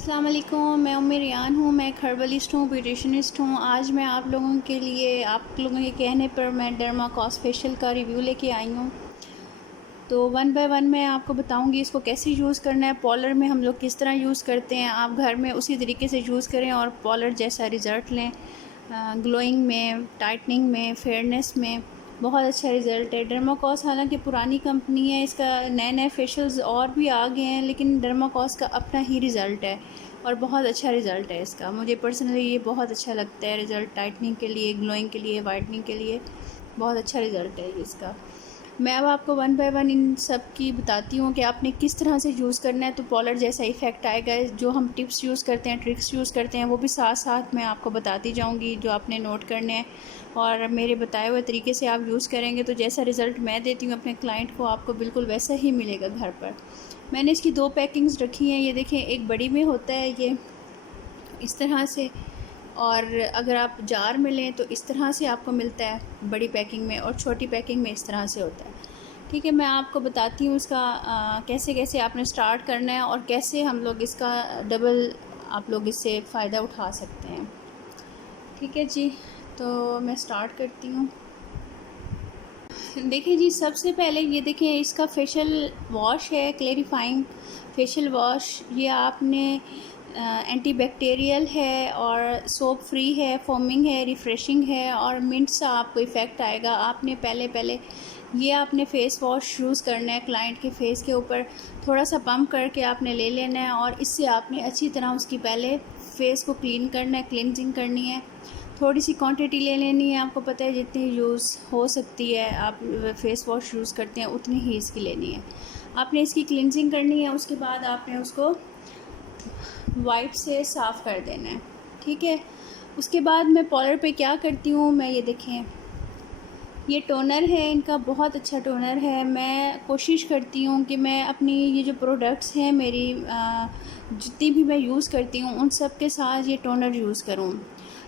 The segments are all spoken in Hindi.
अस्सलाम वालेकुम, मैं उम्मे रियान हूँ। मैं एक हर्बलिस्ट हूँ, ब्यूटिशनिस्ट हूँ। आज मैं आप लोगों के लिए, आप लोगों के कहने पर मैं डर्माकॉस फेशियल का रिव्यू लेके आई हूँ। तो वन बाय वन मैं आपको बताऊँगी इसको कैसे यूज़ करना है। पॉलर में हम लोग किस तरह यूज़ करते हैं, आप घर में उसी तरीके से यूज़ करें और पॉलर जैसा रिज़ल्ट लें। ग्लोइंग में, टाइटनिंग में, फेयरनेस में बहुत अच्छा रिज़ल्ट है। डर्माकॉस हालांकि पुरानी कंपनी है, इसका नए नए फेशियल्स और भी आ गए हैं, लेकिन डर्माकॉस का अपना ही रिज़ल्ट है और बहुत अच्छा रिज़ल्ट है इसका। मुझे पर्सनली ये बहुत अच्छा लगता है रिज़ल्ट, टाइटनिंग के लिए, ग्लोइंग के लिए, वाइटनिंग के लिए बहुत अच्छा रिज़ल्ट है इसका। मैं अब आपको वन बाय वन इन सब की बताती हूँ कि आपने किस तरह से यूज़ करना है तो पॉलर जैसा इफ़ेक्ट आएगा। जो हम टिप्स यूज़ करते हैं, ट्रिक्स यूज़ करते हैं, वो भी साथ साथ मैं आपको बताती जाऊँगी जो आपने नोट करने हैं। और मेरे बताए हुए तरीके से आप यूज़ करेंगे तो जैसा रिज़ल्ट मैं देती हूँ अपने क्लाइंट को, आपको बिल्कुल वैसा ही मिलेगा घर पर। मैंने इसकी 2 पैकिंग्स रखी हैं। ये देखें, एक बड़ी में होता है ये इस तरह से, और अगर आप जार में लें तो इस तरह से आपको मिलता है बड़ी पैकिंग में, और छोटी पैकिंग में इस तरह से होता है। ठीक है, मैं आपको बताती हूँ इसका कैसे कैसे आपने स्टार्ट करना है और कैसे हम लोग इसका डबल आप लोग इससे फ़ायदा उठा सकते हैं। ठीक है जी, तो मैं स्टार्ट करती हूँ। देखिए जी, सबसे पहले ये देखें, इसका फेशियल वॉश है, क्लेरिफाइंग फेशियल वॉश। ये आपने एंटी बैक्टीरियल है और सोप फ्री है, फोमिंग है, रिफ़्रेशिंग है और मिंट सा आपको इफ़ेक्ट आएगा। आपने पहले ये आपने फ़ेस वॉश यूज़ करना है क्लाइंट के फ़ेस के ऊपर, थोड़ा सा पम्प करके आपने ले लेना है और इससे आपने अच्छी तरह उसकी पहले फ़ेस को क्लीन करना है, क्लिनजिंग करनी है। थोड़ी सी क्वांटिटी ले लेनी है, आपको पता है जितनी यूज़ हो सकती है आप फेस वॉश यूज़ करते हैं उतनी ही इसकी लेनी है। आपने इसकी क्लिनजिंग करनी है, उसके बाद आपने उसको वाइप से साफ़ कर देना है। ठीक है, उसके बाद मैं पॉलर पे क्या करती हूँ, मैं ये देखें, ये टोनर है, इनका बहुत अच्छा टोनर है। मैं कोशिश करती हूँ कि मैं अपनी ये जो प्रोडक्ट्स हैं मेरी जितनी भी मैं यूज़ करती हूँ उन सब के साथ ये टोनर यूज़ करूँ।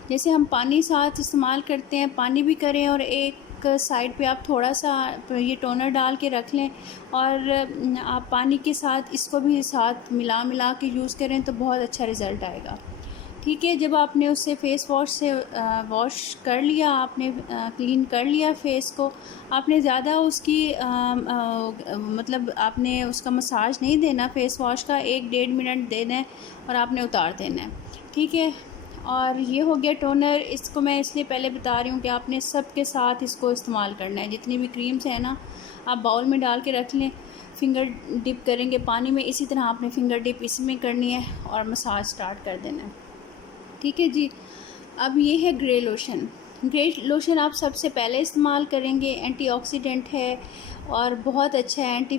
जैसे हम पानी साथ इस्तेमाल करते हैं, पानी भी करें और एक साइड पे आप थोड़ा सा ये टोनर डाल के रख लें और आप पानी के साथ इसको भी साथ मिला के यूज़ करें तो बहुत अच्छा रिज़ल्ट आएगा। ठीक है, जब आपने उससे फ़ेस वॉश से वॉश कर लिया, आपने क्लीन कर लिया फ़ेस को, आपने ज़्यादा उसकी मतलब आपने उसका मसाज नहीं देना फ़ेस वॉश का, 1-1.5 मिनट देना है और आपने उतार देना है। ठीक है, और ये हो गया टोनर। इसको मैं इसलिए पहले बता रही हूँ कि आपने सब के साथ इसको इस्तेमाल करना है। जितनी भी क्रीम्स हैं ना, आप बाउल में डाल के रख लें, फिंगर डिप करेंगे पानी में, इसी तरह आपने फिंगर डिप इसमें करनी है और मसाज स्टार्ट कर देना है। ठीक है जी, अब ये है ग्रे लोशन। ग्रे लोशन आप सबसे पहले इस्तेमाल करेंगे, एंटीऑक्सीडेंट है और बहुत अच्छा है, एंटी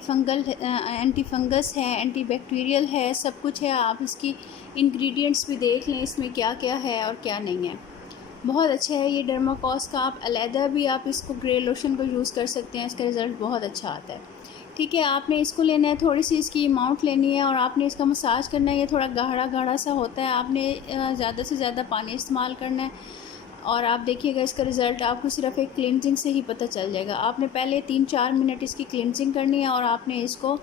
फंगस है, एंटी बैक्टीरियल है, सब कुछ है। आप इसकी इंग्रेडिएंट्स भी देख लें इसमें क्या क्या है और क्या नहीं है। बहुत अच्छा है ये डर्माकॉस का। आप अलहदा भी आप इसको ग्रे लोशन को यूज़ कर सकते हैं, इसका रिज़ल्ट बहुत अच्छा आता है। ठीक है, आपने इसको लेना है, थोड़ी सी इसकी अमाउंट लेनी है और आपने इसका मसाज करना है। ये थोड़ा गाढ़ा गाढ़ा सा होता है, आपने ज़्यादा से ज़्यादा पानी इस्तेमाल करना है और आप देखिएगा इसका रिज़ल्ट आपको सिर्फ एक क्लिनजिंग से ही पता चल जाएगा। आपने पहले 3-4 मिनट इसकी क्लिनजिंग करनी है और आपने इसको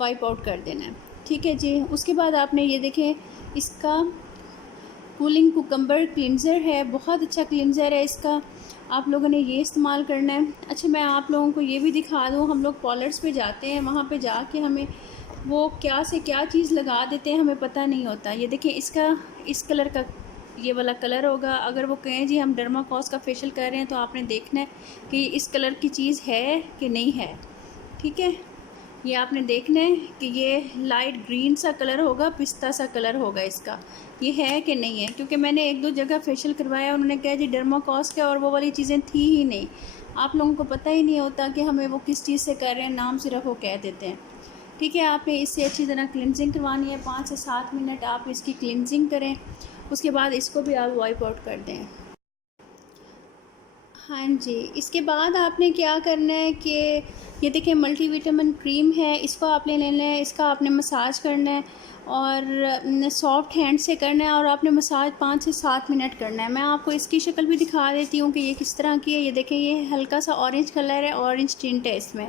वाइप आउट कर देना है। ठीक है जी, उसके बाद आपने ये देखें, इसका कूलिंग कुकम्बर क्लिनज़र है, बहुत अच्छा क्लिनज़र है इसका, आप लोगों ने ये इस्तेमाल करना है। अच्छा, मैं आप लोगों को ये भी दिखा दूँ, हम लोग पॉलर्स पे जाते हैं, वहाँ पे जाके हमें वो क्या से क्या चीज़ लगा देते हैं, हमें पता नहीं होता। ये देखिए, इसका इस कलर का ये वाला कलर होगा। अगर वो कहें जी हम डर्माकॉस का फेशियल कर रहे हैं तो आपने देखना है कि इस कलर की चीज़ है कि नहीं है। ठीक है, ये आपने देखना है कि ये लाइट ग्रीन सा कलर होगा, पिस्ता सा कलर होगा इसका, ये है कि नहीं है। क्योंकि मैंने 1-2 जगह फेशियल करवाया, उन्होंने कहा जी डर्माकॉस का, और वो वाली चीज़ें थी ही नहीं। आप लोगों को पता ही नहीं होता कि हमें वो किस चीज़ से कर रहे हैं, नाम सिर्फ वो कह देते हैं। ठीक है, आपने इससे अच्छी तरह क्लिनजिंग करवानी है, 5 से 7 मिनट आप इसकी क्लिनजिंग करें, उसके बाद इसको भी आप वाइप आउट कर दें। हाँ जी, इसके बाद आपने क्या करना है कि ये देखिए मल्टीविटामिन क्रीम है, इसको आपने लेना है, इसका आपने मसाज करना है और सॉफ्ट हैंड से करना है और आपने मसाज 5 से 7 मिनट करना है। मैं आपको इसकी शक्ल भी दिखा देती हूँ कि ये किस तरह की है। ये देखें, ये हल्का सा ऑरेंज कलर है, ऑरेंज टिंट है इसमें।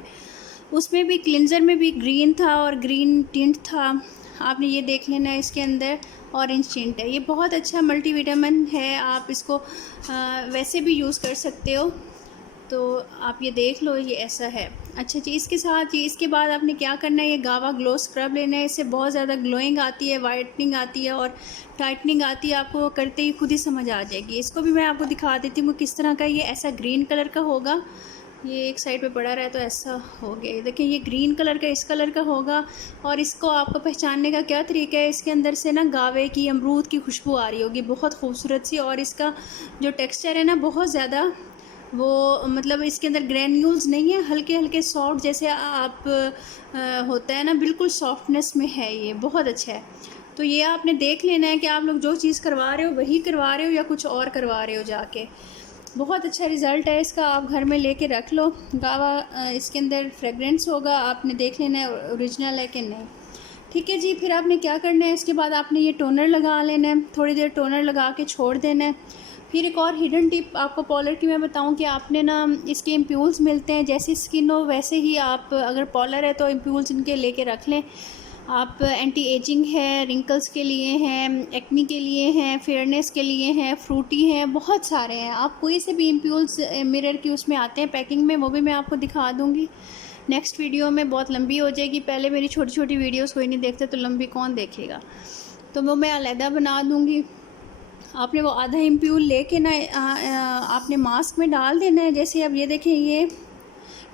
उसमें भी क्लिनज़र में भी ग्रीन था और ग्रीन टिंट था। आपने ये देख लेना है, इसके अंदर ऑरेंज टिंट है। ये बहुत अच्छा मल्टीविटामिन है, आप इसको वैसे भी यूज़ कर सकते हो। तो आप ये देख लो, ये ऐसा है। अच्छा जी, इसके साथ ये इसके बाद आपने क्या करना है, ये गावा ग्लो स्क्रब लेना है। इससे बहुत ज़्यादा ग्लोइंग आती है, वाइटनिंग आती है और टाइटनिंग आती है। आपको करते ही खुद ही समझ आ जाएगी। इसको भी मैं आपको दिखा देती हूँ किस तरह का। ये ऐसा ग्रीन कलर का होगा, ये एक साइड पे पड़ा रहा है तो ऐसा हो गया। देखिए ये ग्रीन कलर का इस कलर का होगा। और इसको आपको पहचानने का क्या तरीका है, इसके अंदर से ना गावे की, अमरूद की खुशबू आ रही होगी, बहुत खूबसूरत सी। और इसका जो टेक्सचर है ना, बहुत ज़्यादा वो मतलब इसके अंदर ग्रैन्यूल्स नहीं है, हल्के हल्के सॉफ्ट जैसे आप होता है ना, बिल्कुल सॉफ्टनेस में है। ये बहुत अच्छा है। तो ये आपने देख लेना है कि आप लोग जो चीज़ करवा रहे हो वही करवा रहे हो या कुछ और करवा रहे हो जाके। बहुत अच्छा रिज़ल्ट है इसका, आप घर में लेके रख लो। गावा इसके अंदर फ्रेगरेंस होगा, आपने देख लेना है ओरिजिनल है कि नहीं। ठीक है जी, फिर आपने क्या करना है, इसके बाद आपने ये टोनर लगा लेना है, थोड़ी देर टोनर लगा के छोड़ देना है। फिर एक और हिडन टिप आपको पॉलर की मैं बताऊं कि आपने ना इसके इम्प्यूल्स मिलते हैं, जैसी स्किन हो वैसे ही आप अगर पॉलर है तो इम्प्यूल्स इनके लेके रख लें। आप एंटी एजिंग है, रिंकल्स के लिए हैं, एक्नी के लिए हैं, फेयरनेस के लिए हैं, फ्रूटी हैं, बहुत सारे हैं। आप कोई से भी इम्प्यूल्स मिरर की उसमें आते हैं पैकिंग में, वो भी मैं आपको दिखा दूँगी नेक्स्ट वीडियो में। बहुत लंबी हो जाएगी, पहले मेरी छोटी छोटी वीडियोस कोई नहीं देखते तो लंबी कौन देखेगा, तो वो मैं अलहदा बना दूँगी। आपने वो आधा इम्प्यूल लेके ना आपने मास्क में डाल देना है। जैसे अब ये देखें, ये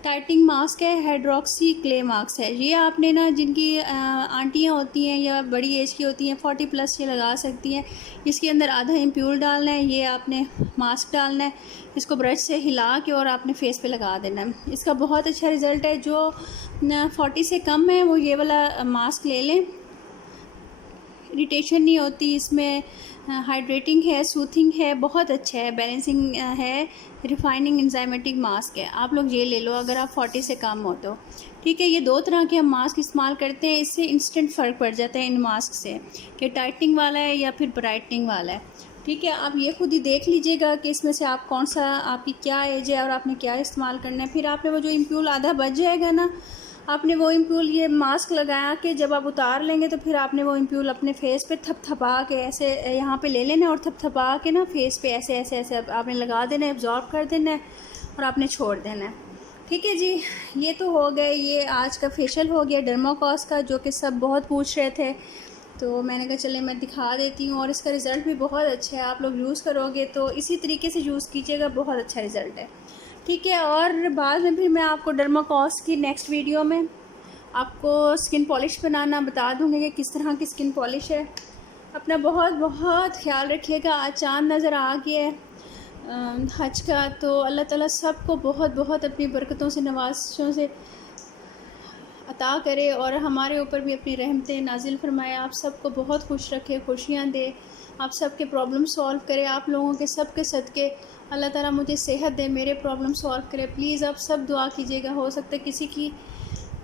टाइटिंग मास्क है, हाइड्रोक्सी क्ले मास्क है। ये आपने ना जिनकी आंटियाँ होती हैं या बड़ी एज की होती हैं 40+ ये लगा सकती हैं। इसके अंदर आधा इम्प्यूल डालना है, ये आपने मास्क डालना है, इसको ब्रश से हिला के और आपने फेस पे लगा देना है। इसका बहुत अच्छा रिज़ल्ट है। जो 40 से कम है वो ये वाला मास्क ले लें, इरिटेशन नहीं होती इसमें, हाइड्रेटिंग है, सूथिंग है, बहुत अच्छा है, बैलेंसिंग है, रिफाइनिंग एंजाइमेटिक मास्क है। आप लोग ये ले लो अगर आप 40 से कम हो तो। ठीक है, ये 2 तरह के हम मास्क इस्तेमाल करते हैं, इससे इंस्टेंट फ़र्क पड़ जाता है इन मास्क से कि टाइटनिंग वाला है या फिर ब्राइटनिंग वाला है। ठीक है, आप ये खुद ही देख लीजिएगा कि इसमें से आप कौन सा, आपकी क्या एज है और आपने क्या इस्तेमाल करना है। फिर आपने वो जो इम्प्यूल आधा बच जाएगा ना, आपने वो इम्प्यूल ये मास्क लगा के जब आप उतार लेंगे तो फिर आपने वो इम्प्यूल अपने फेस पे थपथपा के ऐसे यहाँ पे ले लेना है और थपथपा के ना फेस पे ऐसे ऐसे ऐसे आपने लगा देना है, एब्जॉर्ब कर देना है और आपने छोड़ देना है। ठीक है जी, ये तो हो गए, ये आज का फेशियल हो गया डर्माकॉस का, जो कि सब बहुत पूछ रहे थे, तो मैंने कहा चले मैं दिखा देती हूँ। और इसका रिज़ल्ट भी बहुत अच्छा है, आप लोग यूज़ करोगे तो इसी तरीके से यूज़ कीजिएगा, बहुत अच्छा रिज़ल्ट है। ठीक है, और बाद में फिर मैं आपको डर्माकॉस की नेक्स्ट वीडियो में आपको स्किन पॉलिश बनाना बता दूँगी कि किस तरह की स्किन पॉलिश है। अपना बहुत बहुत ख्याल रखिएगा। आज चाँद नज़र आ गया है हज का, तो अल्लाह ताला सबको बहुत बहुत अपनी बरकतों से, नवाज़ों से अता करे और हमारे ऊपर भी अपनी रहमतें नाजिल फरमाए। आप सबको बहुत खुश रखे, खुशियाँ दे, आप सबके प्रॉब्लम सॉल्व करे। आप लोगों के सबके सदक़े अल्लाह ताला मुझे सेहत दे, मेरे प्रॉब्लम सॉल्व करे। प्लीज़ आप सब दुआ कीजिएगा, हो सकता है किसी की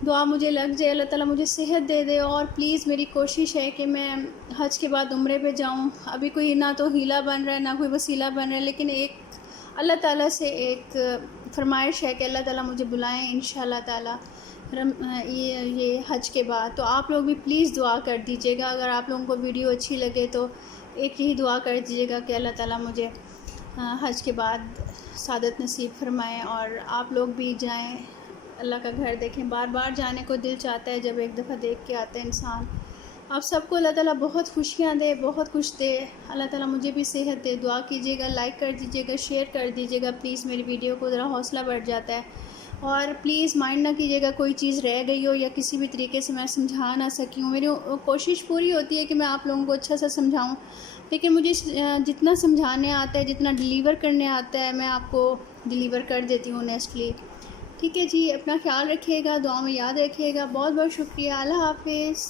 दुआ मुझे लग जाए, अल्लाह ताला मुझे सेहत दे दे। और प्लीज़ मेरी कोशिश है कि मैं हज के बाद उम्रे पे जाऊँ। अभी कोई ना तो हीला बन रहा है ना कोई वसीला बन रहा है, लेकिन एक अल्लाह ताला से एक फरमाइश है कि अल्लाह ताला मुझे बुलाएं इंशाअल्लाह ताला ये हज के बाद। तो आप लोग भी प्लीज़ दुआ कर दीजिएगा। अगर आप लोगों को वीडियो अच्छी लगे तो एक ही दुआ कर दीजिएगा कि अल्लाह ताला मुझे हज के बाद सादत नसीब फरमाएँ और आप लोग भी जाएं, अल्लाह का घर देखें। बार बार जाने को दिल चाहता है जब एक दफ़ा देख के आता है इंसान। आप सबको अल्लाह ताला बहुत खुशियाँ दे, बहुत खुश दे। अल्लाह ताला मुझे भी सेहत दे। दुआ कीजिएगा, लाइक कर दीजिएगा, शेयर कर दीजिएगा प्लीज़, मेरी वीडियो को ज़रा हौसला बढ़ जाता है। और प्लीज़ माइंड ना कीजिएगा कोई चीज़ रह गई हो या किसी भी तरीके से मैं समझा ना सकी हूँ। मेरी कोशिश पूरी होती है कि मैं आप लोगों को अच्छा सा समझाऊँ, लेकिन मुझे जितना समझाने आता है, जितना डिलीवर करने आता है, मैं आपको डिलीवर कर देती हूँ ऑनेस्टली। ठीक है जी, अपना ख्याल रखिएगा, दुआ में याद रखिएगा। बहुत बहुत शुक्रिया, अल्लाह हाफ़िज़।